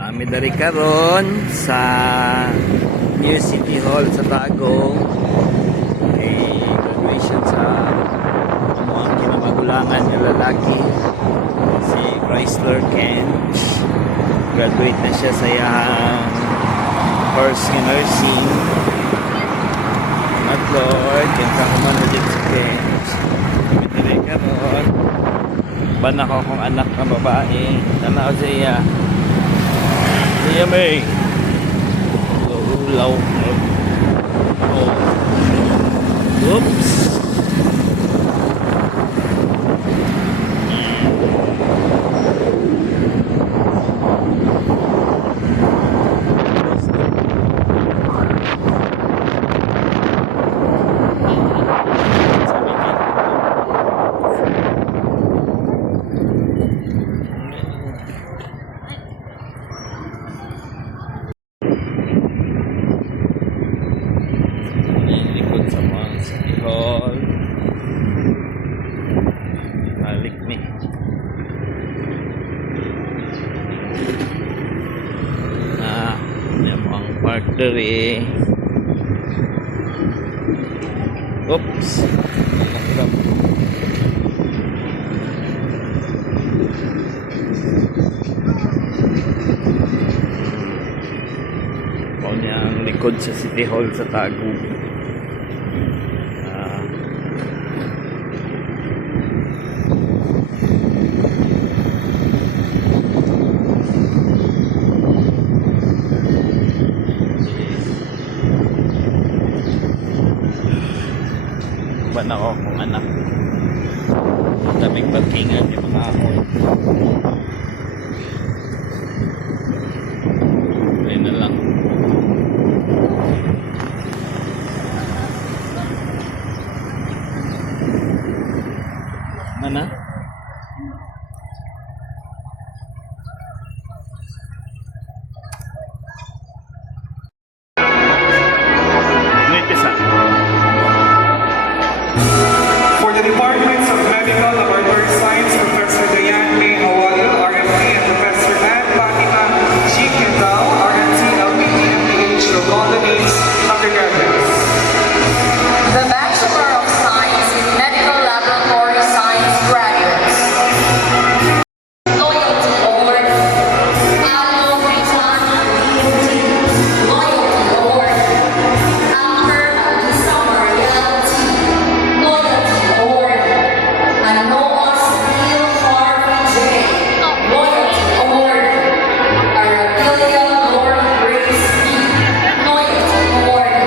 Nami dari karon sa New City Hall sa Tagum. May graduation sa mga kinamagulangan ng lalaki, si Chrysler Kench. Graduate na siya sa iyang course in nursing. At Lord, yung kahuman na dyan si Kench. Nami dari karon. Ban ako kong anak na babae. Tanaw sa iya. Iya May. Ulaw. Oh. Oops. Balik nih. Nah, memang park dari. Oops. Pokoknya ang likod sa City Hall sa Tagum. Ba na ako kung anak. Daming parkingan yung mga ako. Ayun na lang. Mana? For the Departments of Medical Laboratory Science, Professor Dayan A. Awalio, RMT, and Professor Ann Fatima G. Kendall, RMT, LPT, MPH, Rogondanese, undergraduates. The Bachelor of Science in Medical Laboratory Science graduates. Loyalty Award, Allo Britannia, Loyalty Award, Amber Summer LT, Loyalty Award, and Noah Steele Harvey J. Loyalty Award, Arabilia Lauren Grace E. Loyalty Award.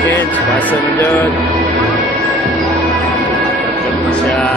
Sketch, pasa mo dyan. Tapos mo siya.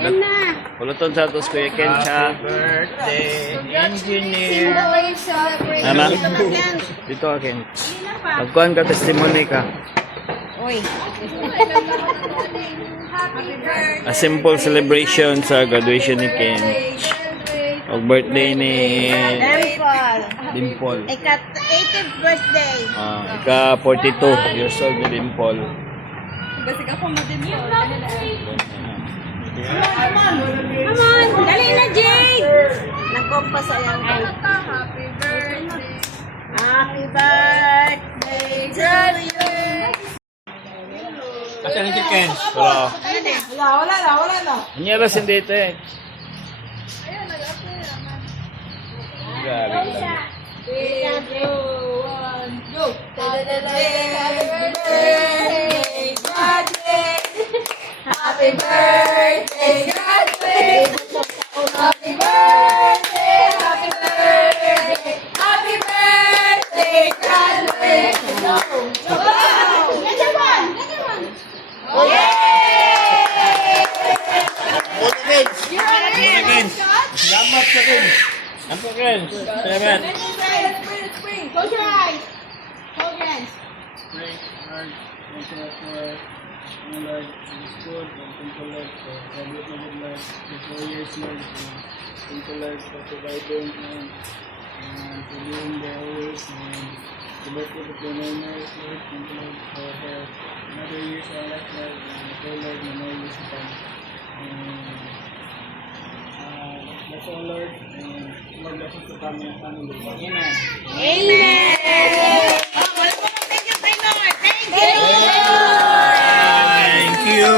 Yan na. Puluton sa atos Kuya Ken siya. Birthday, engineer. Ana, dito akin. Magkuhan ka, testimony ka. Uy. A simple celebration sa graduation ni Ken. O birthday ni Dimple. Dimple. Ika-80th birthday. Ika 42 years old ni Dimple. Come on, dali na, Jade! Nagkompas ayang ay. Happy birthday! Happy birthday to you! Asan ni Ken? Wala. Wala na. Ano oras hindi ito eh? Grabe lang. Happy birthday, graduate! Happy birthday, happy birthday, happy birthday, graduate! Another one! Ken! Salamat sa Ken! Ano Ken? Salamat! Close your eyes. Hold your hands. Pray hard and for Lord, is good and thank you Lord for graduate na good life for 4 years Lord and thank you Lord for providing and for being there always and the birthday of the learners Lord, thank you Lord for another years of our life Lord and pray Lord na more years to come and that's all Lord and Lord bless us to come and family. Amen. Amen. Thank you,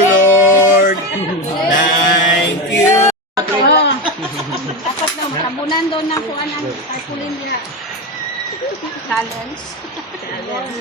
Lord! Thank you! Dapat na tabunan doon ng kuan ang tarpaulin niya. Challenge. Challenge.